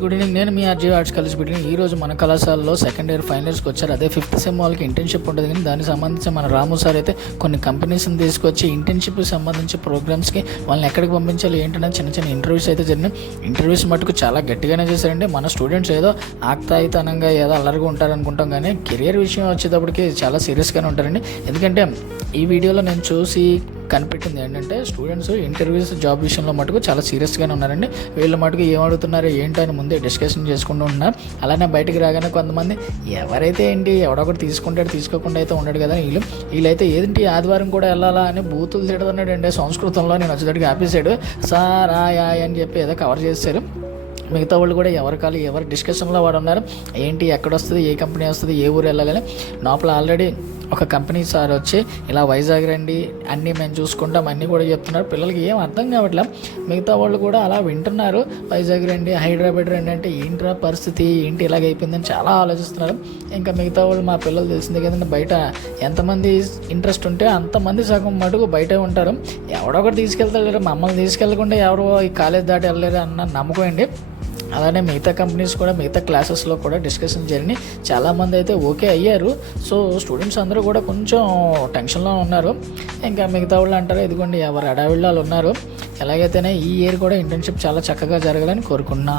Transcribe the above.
Good evening. నేను మీ RG arts college బిడ్డని. ఈ రోజు మన కళాశాలలో సెకండ్ ఇయర్ ఫైనల్ ఇయర్స్కి వచ్చారు. అదే ఫిఫ్త్ సెమ్ వాళ్ళకి ఇంటర్న్షిప్ ఉంటుంది. కానీ దానికి సంబంధించి మన రాము సార్ అయితే కొన్ని కంపెనీస్ని తీసుకొచ్చి ఇంటర్న్షిప్కి సంబంధించి ప్రోగ్రామ్స్కి వాళ్ళని ఎక్కడికి పంపించాలి ఏంటనే చిన్న చిన్న ఇంటర్వ్యూస్ అయితే జరిగినాయి. ఇంటర్వ్యూస్ మటుకు చాలా గట్టిగానే చేశారండి. మన స్టూడెంట్స్ ఏదో ఆక్తాయితనంగా ఏదో అల్లరిగా ఉంటారనుకుంటాం, కానీ కెరియర్ విషయం వచ్చేటప్పటికి చాలా సీరియస్గానే ఉంటారండి. ఎందుకంటే ఈ వీడియోలో నేను చూసి కనిపెట్టింది ఏంటంటే స్టూడెంట్స్ ఇంటర్వ్యూస్ జాబ్ విషయంలో మటుకు చాలా సీరియస్గానే ఉన్నారండి. వీళ్ళ మటుకు ఏమడుగుతున్నారు ఏంటో అని ముందే డిస్కషన్ చేసుకుంటూ ఉన్నారు. అలానే బయటికి రాగానే కొంతమంది ఎవరైతే ఏంటి ఎవడొకటి తీసుకుంటాడు తీసుకోకుండా అయితే ఉండడు కదా, వీళ్ళైతే ఏంటి ఆదివారం కూడా వెళ్ళాలా అని బూతులు తిడుతున్నాడండి. సంస్కృతంలో నేను వచ్చేటట్టుగా ఆపేసాడు. సార్ ఆయా అని చెప్పి ఏదో కవర్ చేశారు. మిగతా వాళ్ళు కూడా ఎవరి డిస్కషన్లో వాడు ఉన్నారు. ఏంటి ఎక్కడ వస్తుంది, ఏ కంపెనీ వస్తుంది, ఏ ఊరు వెళ్ళాలని. లోపల ఆల్రెడీ ఒక కంపెనీ సార్ వచ్చి ఇలా వైజాగ్ రండి అన్నీ మేము చూసుకుంటాం అన్నీ కూడా చెప్తున్నారు. పిల్లలకి ఏం అర్థం కావట్లేదు. మిగతా వాళ్ళు కూడా అలా వింటున్నారు. వైజాగ్ రండి, హైదరాబాద్ రండి అంటే ఏంట్రా పరిస్థితి, ఏంటి ఇలాగైపోయిందని చాలా ఆలోచిస్తున్నారు. ఇంకా మిగతా వాళ్ళు మా పిల్లలు తెలిసిందే కదండి, బయట ఎంతమంది ఇంట్రెస్ట్ ఉంటే అంతమంది సగం మటుకు బయటే ఉంటారు. ఎవడొకటి తీసుకెళ్తారు, మమ్మల్ని తీసుకెళ్లకుండా ఎవరో ఈ కాలేజ్ దాటి వెళ్ళలేరు అన్న నమ్మకం అండి. అలానే మిగతా కంపెనీస్ కూడా మిగతా క్లాసెస్లో కూడా డిస్కషన్ జరిగినాయి. చాలామంది అయితే ఓకే అయ్యారు. సో స్టూడెంట్స్ అందరూ కూడా కొంచెం టెన్షన్లో ఉన్నారు. ఇంకా మిగతా వాళ్ళు అంటారు ఇదిగోండి ఎవరు అడావిళ్ళు ఉన్నారు. ఎలాగైతేనే ఈ ఇయర్ కూడా ఇంటర్న్షిప్ చాలా చక్కగా జరగాలని కోరుకున్నా.